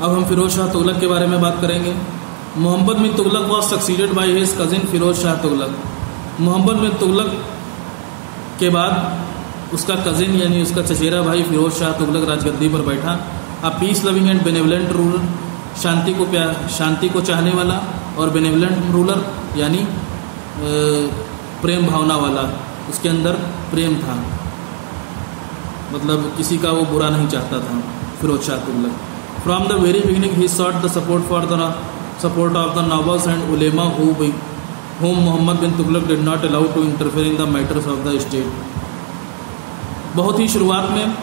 अब हम फिरोज शाह तुगलक के बारे में बात करेंगे। Muhammad bin Tughlaq was succeeded by his cousin Firoz Shah Tughlaq. Muhammad bin Tughlaq के बाद उसका कजिन यानी उसका चचेरा भाई फिरोज शाह तुगलक राजगद्दी पर बैठा। A peace loving and benevolent ruler, शांति को चाहने वाला, और बेनेवलेंट रूलर यानी प्रेम भावना वाला, उसके अंदर प्रेम था, मतलब किसी का वो बुरा नहीं चाहता था Firoz Shah Tughlaq. From the very beginning ही sought the support of the nobles and ulema whom Muhammad bin Tughlaq did not allow to interfere in the matters of the state. बहुत ही शुरुआत में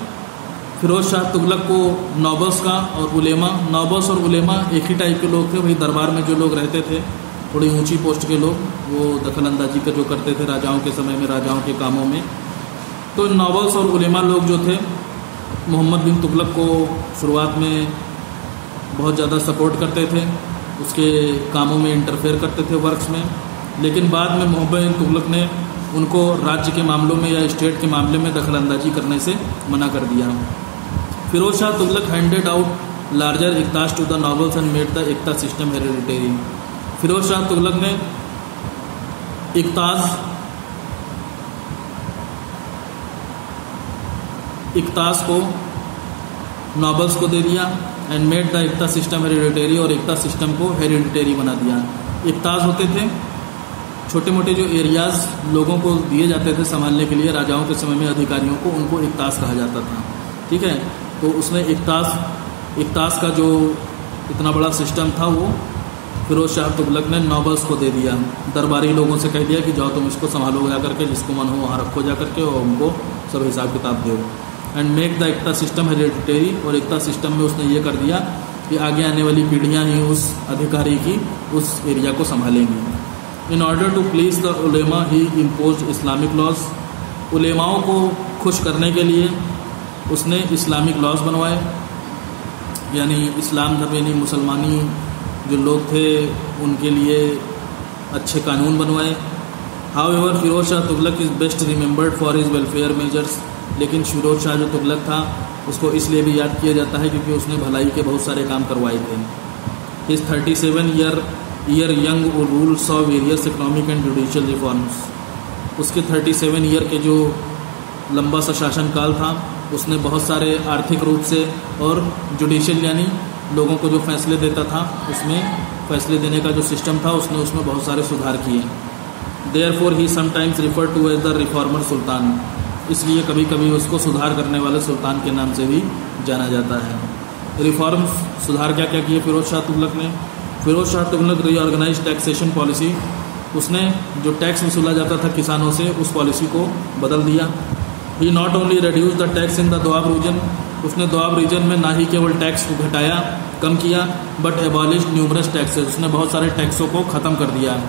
फिरोज शाह तुगलक को नॉबल्स का और उलेमा, नॉबल्स और उलेमा एक ही टाइप के लोग थे, वही दरबार में जो लोग रहते थे थोड़ी ऊंची पोस्ट के लोग, वो दखल अंदाजी का जो करते थे राजाओं के समय में, राजाओं के कामों में। तो नॉबल्स और उलेमा लोग जो थे मोहम्मद बिन तुगलक को शुरुआत में बहुत ज़्यादा सपोर्ट करते थे, उसके कामों में इंटरफेयर करते थे, वर्क्स में। लेकिन बाद में मोहम्मद बिन तुगलक ने उनको राज्य के मामलों में या स्टेट के मामले में दखल अंदाजी करने से मना कर दिया। Firoz Shah Tughlaq handed out larger iqtas to the nobles and made the iqta system hereditary. Firoz Shah Tughlaq ने इक्तास को नॉबल्स को दे दिया and made the iqta system hereditary, और इक्ता सिस्टम को हेरिडिटरी बना दिया। इक्तास होते थे छोटे मोटे जो एरियाज लोगों को दिए जाते थे संभालने के लिए राजाओं के समय में, अधिकारियों को, उनको इक्तास कहा जाता था। ठीक है, तो उसने इक्तास का जो इतना बड़ा सिस्टम था वो फिरोज शाह तुगलक ने नॉबल्स को दे दिया। दरबारी लोगों से कह दिया कि जाओ तुम इसको संभालो जा करके, जिसको मन हो वहाँ रखो जा करके, और उनको सब हिसाब किताब दो। And make the iqta system hereditary, और इक्ता सिस्टम में उसने ये कर दिया कि आगे आने वाली पीढ़ियाँ ही उस अधिकारी की उस एरिया को संभालेंगी। In order to please the ulema he impose Islamic laws. उलेमाओं को खुश करने के लिए उसने इस्लामिक लॉज बनवाए, यानी इस्लाम धर्म यानी मुसलमानी जो लोग थे उनके लिए अच्छे कानून बनवाए। However Firoz Shah Tughlaq is best remembered for his welfare measures. लेकिन फिरोज शाह जो तुगलक था उसको इसलिए भी याद किया जाता है क्योंकि उसने भलाई के बहुत सारे काम करवाए थे। His 37 year young rule saw various economic and judicial reforms. उसके 37 ईयर के जो लंबा सा शासनकाल था उसने बहुत सारे आर्थिक रूप से और जुडिशियल यानी लोगों को जो फैसले देता था उसमें फैसले देने का जो सिस्टम था उसमें बहुत सारे सुधार किए। Therefore he sometimes refer to as the reformer sultan. इसलिए कभी कभी उसको सुधार करने वाले सुल्तान के नाम से भी जाना जाता है। रिफॉर्म सुधार क्या क्या किए फिरोज शाह तुगलक ने? Firoz Shah Tughlaq reorganize taxation policy. उसने जो टैक्स वसूला जाता था किसानों से उस पॉलिसी को बदल दिया। He not only reduce the tax in the Doab region. उसने दोआब रीजन में ना ही केवल टैक्स को घटाया कम किया बट एबॉलिश न्यूमरस टैक्सेस। उसने बहुत सारे टैक्सों को ख़त्म कर दिया।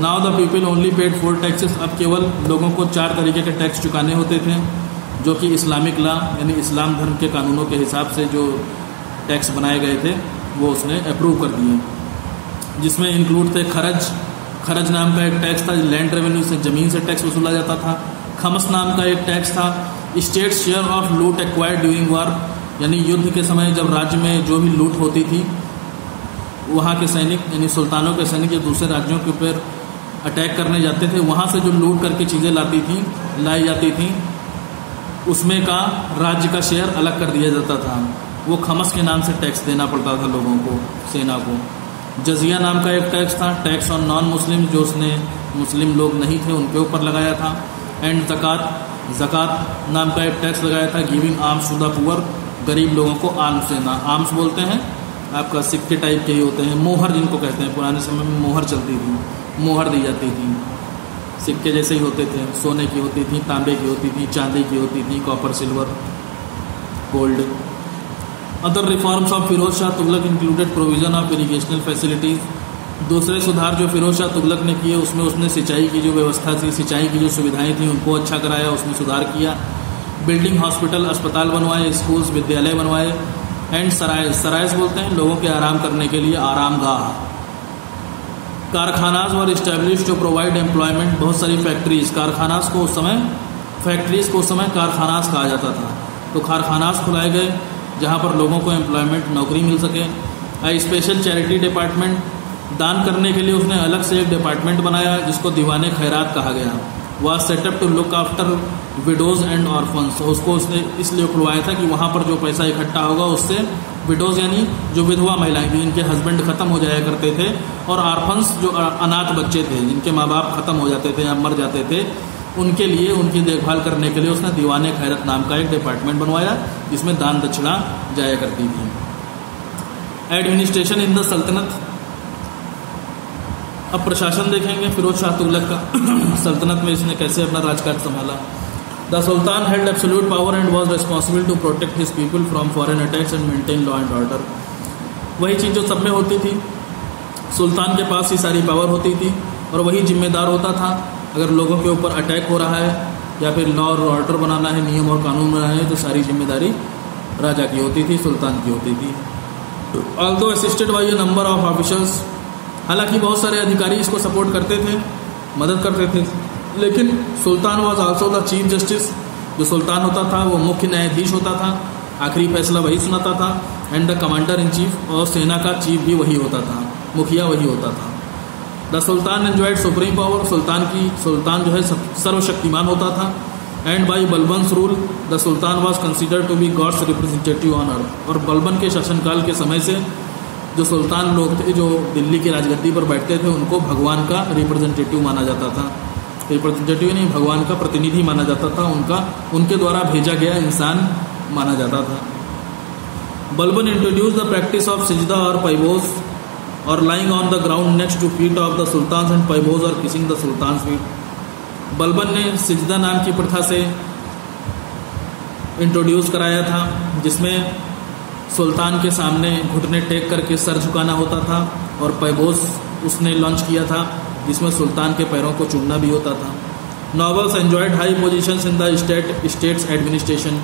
Now the people only paid 4 taxes. अब केवल लोगों को 4 तरीके के टैक्स चुकाने होते थे जो कि इस्लामिक लॉ यानी इस्लाम धर्म के कानूनों के हिसाब से जो टैक्स बनाए गए थे वो उसने अप्रूव कर दिए, जिसमें इंक्लूड थे खरज नाम का एक टैक्स था, लैंड रेवेन्यू से ज़मीन से टैक्स वसूला जाता था। खमस नाम का एक टैक्स था, स्टेट शेयर ऑफ लूट एक्वायर्ड ड्यूरिंग वार, यानी युद्ध के समय जब राज्य में जो भी लूट होती थी वहाँ के सैनिक यानी सुल्तानों के सैनिक जो दूसरे राज्यों के ऊपर अटैक करने जाते थे वहाँ से जो लूट करके चीज़ें लाई जाती थी उसमें का राज्य का शेयर अलग कर दिया जाता था। वो खमस के नाम से टैक्स देना पड़ता था लोगों को, सेना को। जजिया नाम का एक टैक्स था, टैक्स ऑन नॉन मुस्लिम, जो उसने मुस्लिम लोग नहीं थे उनके ऊपर लगाया था। एंड ज़कात नाम का एक टैक्स लगाया था, giving alms to the poor, गरीब लोगों को आर्म्स देना। आर्म्स बोलते हैं आपका सिक्के टाइप के ही होते हैं, मोहर जिनको कहते हैं। पुराने समय में मोहर चलती थी, मोहर दी जाती थी। सिक्के जैसे ही होते थे, सोने की होती थी, तांबे की होती थी, चांदी की होती थी, copper, silver, gold. Other reforms of Firoz Shah Tughlaq included provision of irrigational facilities. दूसरे सुधार जो फिरोज शाह तुगलक ने किए उसमें उसने सिंचाई की जो व्यवस्था थी, सिंचाई की जो सुविधाएं थी उनको अच्छा कराया, उसमें सुधार किया। बिल्डिंग हॉस्पिटल, अस्पताल बनवाए, स्कूल्स, विद्यालय बनवाए। एंड सराइस बोलते हैं लोगों के आराम करने के लिए आरामगाह। कारखानाज वर इस्टेब्लिश टू प्रोवाइड एम्प्लॉयमेंट। बहुत सारी फैक्ट्रीज, कारखानाज को उस समय कारखानाज कहा जाता था, तो कारखानाज खुलाए गए जहाँ पर लोगों को एम्प्लॉयमेंट नौकरी मिल सके। ए स्पेशल चैरिटी डिपार्टमेंट, दान करने के लिए उसने अलग से एक डिपार्टमेंट बनाया जिसको दीवाने खैरात कहा गया। वह set up to look after widows and orphans, उसको उसने इसलिए खुलवाया था कि वहाँ पर जो पैसा इकट्ठा होगा उससे विडोज़ यानी जो विधवा महिलाएं थी जिनके हस्बैंड ख़त्म हो जाया करते थे, और ऑर्फन्स जो अनाथ बच्चे थे जिनके माँ बाप ख़त्म हो जाते थे या मर जाते थे, उनके लिए उनकी देखभाल करने के लिए उसने दीवाने खैरत नाम का एक डिपार्टमेंट बनवाया जिसमें दान दक्षिणा जाया करती थी। एडमिनिस्ट्रेशन इन द सल्तनत, अब प्रशासन देखेंगे फिरोज शाह तुगलक का सल्तनत में इसने कैसे अपना राजकाज संभाला। The sultan held absolute power and was responsible to protect his people from foreign attacks and maintain law and order. वही चीज़ जो सब में होती थी, सुल्तान के पास ही सारी पावर होती थी और वही जिम्मेदार होता था अगर लोगों के ऊपर अटैक हो रहा है या फिर लॉ और ऑर्डर बनाना है, नियम और कानून बनाना है, तो सारी जिम्मेदारी राजा की होती थी, सुल्तान की होती थी। Although assisted by A number of officers, हालांकि बहुत सारे अधिकारी इसको सपोर्ट करते थे, मदद करते थे, लेकिन sultan was also the chief justice, जो सुल्तान होता था वो मुख्य न्यायाधीश होता था, आखिरी फैसला वही सुनाता था, and the commander in chief, और सेना का चीफ भी वही होता था, मुखिया वही होता था। The sultan enjoyed supreme power, सुल्तान जो है सर्वशक्तिमान होता था। And by Balban's rule the sultan was considered to be God's representative on earth, और बलबन के शासनकाल के समय से जो सुल्तान लोग थे जो दिल्ली की राजगद्दी पर बैठते थे उनको भगवान का रिप्रेजेंटेटिव माना जाता था, रिप्रेजेंटेटिव नहीं भगवान का प्रतिनिधि माना जाता था, उनके द्वारा भेजा गया इंसान माना जाता था। Balban introduce the practice of sijda or paibos or lying on the ground next to feet of the sultan and paibos or kissing the sultan feet. Balban ने सिजदा नाम की प्रथा से इंट्रोड्यूस कराया था जिसमें सुल्तान के सामने घुटने टेक करके सर झुकाना होता था, और पैबोस उसने लॉन्च किया था जिसमें सुल्तान के पैरों को चूमना भी होता था। Nobles enjoyed high positions in the states administration,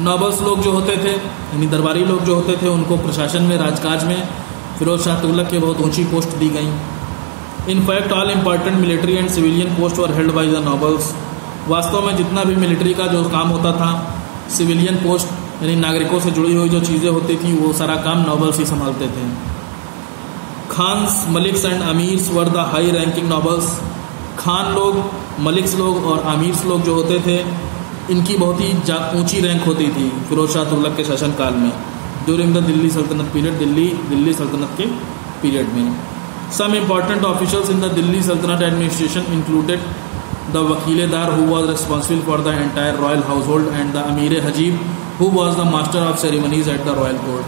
nobles लोग जो होते थे यानी दरबारी लोग जो होते थे उनको प्रशासन में, राजकाज में फिरोज शाह तुगलक के बहुत ऊंची पोस्ट दी गई। In fact all important military and civilian post were held by the nobles, वास्तव में जितना भी मिलिट्री का जो काम होता था, सिविलियन पोस्ट यानी नागरिकों से जुड़ी हुई जो चीज़ें होती थी वो सारा काम नॉबल्स ही संभालते थे। Khans, Maliks and Amirs were the high ranking nobles, खान लोग, मलिक्स लोग और आमीर्स लोग जो होते थे इनकी बहुत ही ऊंची रैंक होती थी फिरोज शाह तुगलक के शासनकाल में, ड्यूरिंग द दिल्ली सल्तनत पीरियड, दिल्ली सल्तनत के पीरियड में। Some important officials in the Delhi Sultanat administration included the Wakil-e-dar who was responsible for the entire royal household and the Amir Hajib who was the master of ceremonies at the royal court।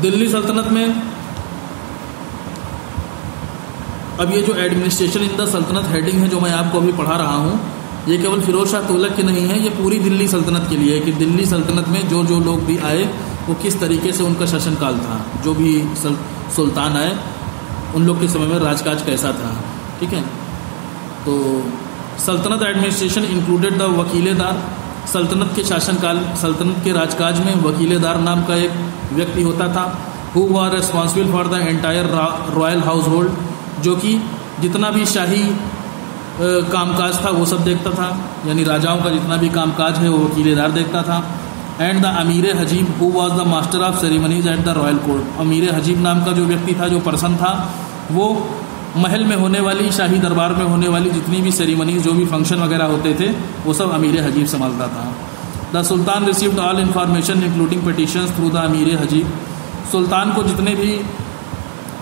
Delhi सल्तनत में अब ये जो administration in the सल्तनत heading है जो मैं आपको अभी पढ़ा रहा हूँ, ये केवल फिरोज शाह तुगलक की नहीं है, ये पूरी दिल्ली सल्तनत के लिए है कि दिल्ली सल्तनत में जो जो लोग भी आए वो किस तरीके से उनका शासनकाल था, जो भी सुल्तान आए उन लोग के समय में राजकाज कैसा था। ठीक है, तो सल्तनत एडमिनिस्ट्रेशन इंक्लूडेड द वकीलेदार, सल्तनत के शासनकाल, सल्तनत के राजकाज में वकीलेदार नाम का एक व्यक्ति होता था, who was responsible for the entire royal house hold, जो कि जितना भी शाही कामकाज था वो सब देखता था, यानी राजाओं का जितना भी कामकाज है वो वकीलेदार देखता था। And the Amir Hajib who was the master of ceremonies at the royal court, Amir Hajib नाम का जो व्यक्ति था, जो पर्सन था, वो महल में होने वाली, शाही दरबार में होने वाली जितनी भी सेरेमनीज, जो भी फंक्शन वगैरह होते थे वो सब अमीर हजीब संभालता था। The Sultan received all information including petitions through the Amir हजीब, सुल्तान को जितने भी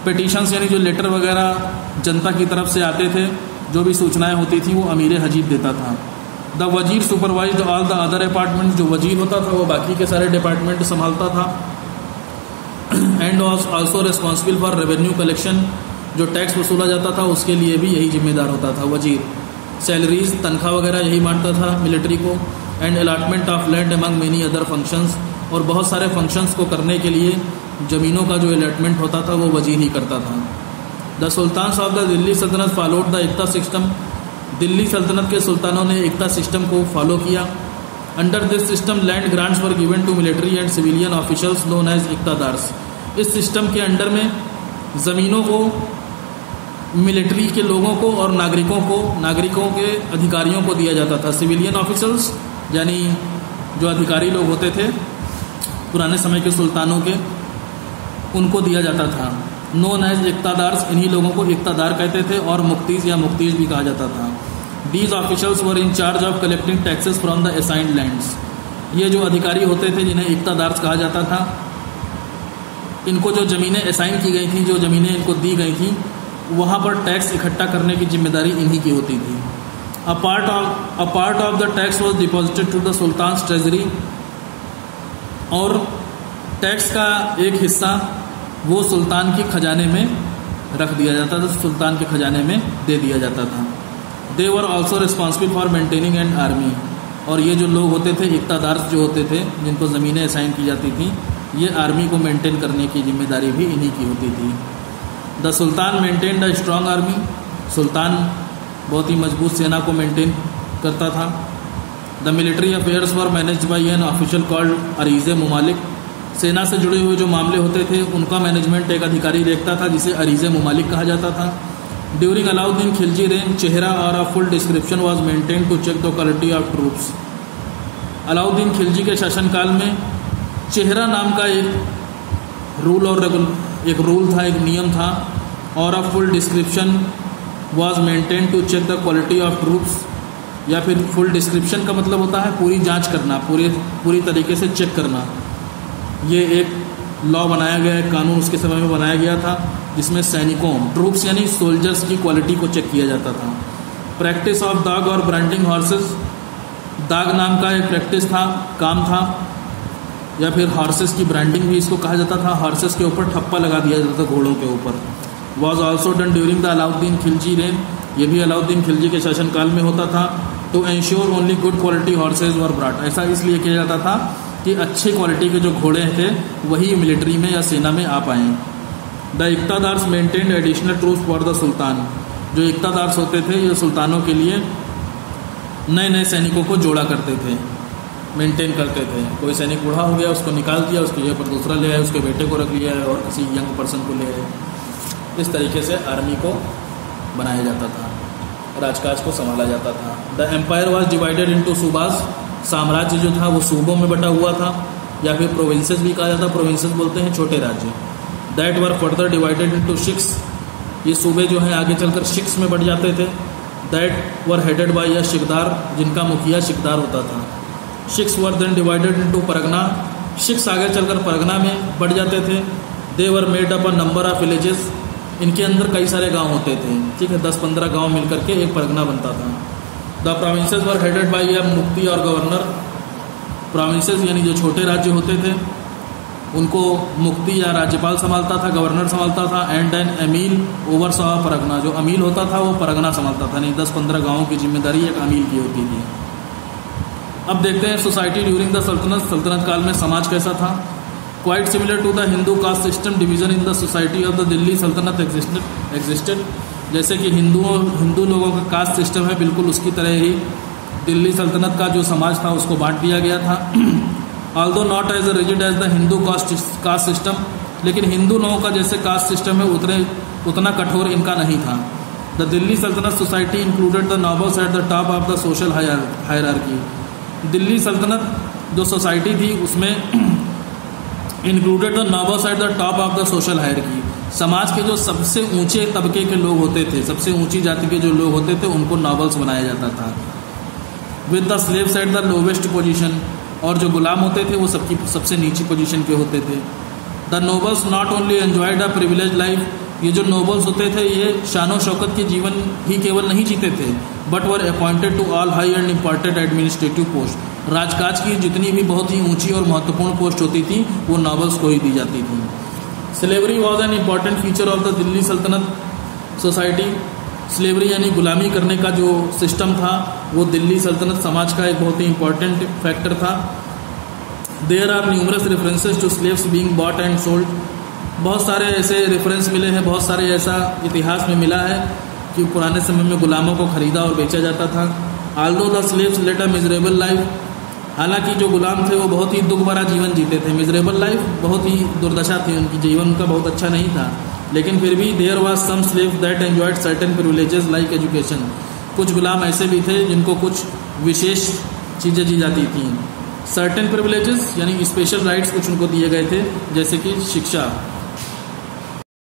पिटिशंस यानी जो लेटर वगैरह जनता की तरफ से आते थे, जो भी सूचनाएं होती थी वो अमीर हजीब देता था। द वजीर supervised all the other department, जो वजीर होता था वो बाकी के सारे डिपार्टमेंट संभालता था। And was also responsible for revenue collection, जो टैक्स वसूला जाता था उसके लिए भी यही जिम्मेदार होता था वजीर। सैलरीज, तनख्वाह वगैरह यही बांटता था मिलिट्री को। And allotment of land among many other functions, और बहुत सारे फंक्शंस को करने के लिए ज़मीनों का जो अलॉटमेंट होता था वो वजीर ही करता था। The sultans of the Delhi Sultanat followed the iqta system, Delhi Sultanat के सुल्तानों ने एकता सिस्टम को फॉलो किया। Under this system land grants were given to military and civilian officials known as iqtadars, इस सिस्टम के अंडर में ज़मीनों को मिलिट्री के लोगों को और नागरिकों के अधिकारियों को दिया जाता था। सिविलियन ऑफिसर्स यानी जो अधिकारी लोग होते थे पुराने समय के सुल्तानों के, उनको दिया जाता था। नोन एज इक्तादार्स, इन्हीं लोगों को इक्तादार कहते थे, और मुक्तीज या मुक्तीज भी कहा जाता था। These officials were in charge of collecting taxes from the assigned lands. ये जो अधिकारी होते थे जिन्हें इक्तादार्स कहा जाता था, इनको जो ज़मीनें असाइन की गई थी, जो ज़मीनें इनको दी गई थी, वहाँ पर टैक्स इकट्ठा करने की जिम्मेदारी इन्हीं की होती थी। A part of the tax was deposited to the sultan's treasury, और टैक्स का एक हिस्सा वो सुल्तान के खजाने में रख दिया जाता था, सुल्तान के खजाने में दे दिया जाता था। They were also responsible for maintaining an army, और ये जो लोग होते थे इक्तादार जो होते थे जिनको ज़मीनें असाइन की जाती थी, ये आर्मी को मेंटेन करने की जिम्मेदारी भी इन्हीं की होती थी। The sultan maintain the strong army, सुल्तान बहुत ही मजबूत सेना को मेंटेन करता था। The military affairs were managed by an official called Ariz Mumalik, सेना से जुड़े हुए जो मामले होते थे उनका मैनेजमेंट एक अधिकारी देखता था जिसे अरीज़ मुमालिक कहा जाता था। ड्यूरिंग अलाउद्दीन खिलजी रेन, चेहरा और a full description was maintain to check the quality of troops. Alauddin Khilji के शासनकाल में चेहरा नाम का एक रूल था, एक नियम था, और a full description was maintain to check the quality of troops, या फिर फुल डिस्क्रिप्शन का मतलब होता है पूरी जांच करना, पूरी तरीके से चेक करना। ये एक लॉ बनाया गया, एक कानून उसके समय में बनाया गया था जिसमें सैनिकों, ट्रूप्स यानी सोल्जर्स की क्वालिटी को चेक किया जाता था। प्रैक्टिस ऑफ दाग और ब्रांडिंग हॉर्सेस, दाग नाम का एक प्रैक्टिस था, काम था, या फिर हॉर्सेस की ब्रांडिंग भी इसको कहा जाता था। हॉर्सेस के ऊपर ठप्पा लगा दिया जाता था घोड़ों के ऊपर। Was also done during the Alauddin Khilji reign, ये भी अलाउद्दीन खिलजी के शासनकाल में होता था। To ensure only good quality horses were brought, ऐसा इसलिए किया जाता था कि अच्छी क्वालिटी के जो घोड़े थे वही मिलिट्री में या सेना में आ पाएँ। The iqtadars maintain additional troops for the sultan, जो इक्तादार्स होते थे ये सुल्तानों के लिए नए नए सैनिकों को जोड़ा करते थे, मेंटेन करते थे। कोई सैनिक बूढ़ा हो गया उसको निकाल दिया, उसकी जगह पर दूसरा ले आए, उसके बेटे को रख लिया है और किसी यंग पर्सन को ले आए। इस तरीके से आर्मी को बनाया जाता था, राजकाज को संभाला जाता था। The empire was divided into subas, साम्राज्य जो था वो सूबों में बटा हुआ था, या फिर प्रोविंसेस भी कहा जाता। प्रोविंसेस बोलते हैं छोटे राज्य। That were further divided into six, ये सूबे जो हैं आगे चलकर शिक्स में बढ़ जाते थे। That were headed by a shiqdar, जिनका मुखिया शिकदार होता था। Shiqs were then divided into pargana, shiqs आगे चलकर परगना में बढ़ जाते थे। They were made up a number of villages, इनके अंदर कई सारे गांव होते थे, ठीक है, 10-15 गांव मिलकर के एक परगना बनता था। The provinces were headed by a mufti or governor, provinces यानी जो छोटे राज्य होते थे उनको मुफ्ती या राज्यपाल संभालता था, गवर्नर संभालता था। एंड एन अमील ओवरसॉ परगना, जो अमील होता था वो परगना संभालता था, नहीं 10-15 गाँवों की जिम्मेदारी एक अमील की होती थी। अब देखते हैं सोसाइटी ड्यूरिंग द सल्तनत, सल्तनत काल में समाज कैसा था। Quite similar to the Hindu caste system division in the society of the Delhi sultanate existed, जैसे कि हिंदू लोगों का कास्ट सिस्टम है, बिल्कुल उसकी तरह ही दिल्ली सल्तनत का जो समाज था उसको बांट दिया गया था। Although not as rigid as the Hindu caste system, लेकिन हिंदू लोगों का जैसे कास्ट सिस्टम है उतना कठोर इनका नहीं था। द दिल्ली सल्तनत society included the nobles at the top of the social hierarchy, Delhi सल्तनत जो सोसाइटी थी उसमें included the nobles at the top of the social hierarchy, समाज के जो सबसे ऊंचे तबके के लोग होते थे, सबसे ऊंची जाति के जो लोग होते थे उनको नॉबल्स बनाया जाता था। With the slaves at the lowest position, और जो गुलाम होते थे वो सबसे नीची पोजीशन के होते थे। The nobles not only enjoyed a privilege life, ये जो नोबल्स होते थे ये शानो शौकत के जीवन ही केवल नहीं जीते थे, but were appointed to all high and important administrative post, राजकाज की जितनी भी बहुत ही ऊंची और महत्वपूर्ण पोस्ट होती थी वो नॉबल्स को ही दी जाती थी। Slavery was an important feature of the Delhi सल्तनत सोसाइटी, स्लेवरी यानी गुलामी करने का जो सिस्टम था वो दिल्ली सल्तनत समाज का एक बहुत ही इम्पॉर्टेंट फैक्टर था। There are numerous references to slaves being bought and sold, बहुत सारे ऐसे रेफरेंस मिले हैं, बहुत सारे ऐसा इतिहास में मिला है कि पुराने समय में गुलामों को खरीदा और बेचा जाता था। Although the slaves led a miserable life, हालांकि जो गुलाम थे वो बहुत ही दुख भरा जीवन जीते थे। मिजरेबल लाइफ, बहुत ही दुर्दशा थी उनकी, जीवन उनका बहुत अच्छा नहीं था, लेकिन फिर भी there was some slaves that enjoyed certain privileges like education, कुछ गुलाम ऐसे भी थे जिनको कुछ विशेष चीज़ें दी जाती थी, सर्टेन प्रिविलेजेस यानी स्पेशल राइट्स कुछ उनको दिए गए थे, जैसे कि शिक्षा,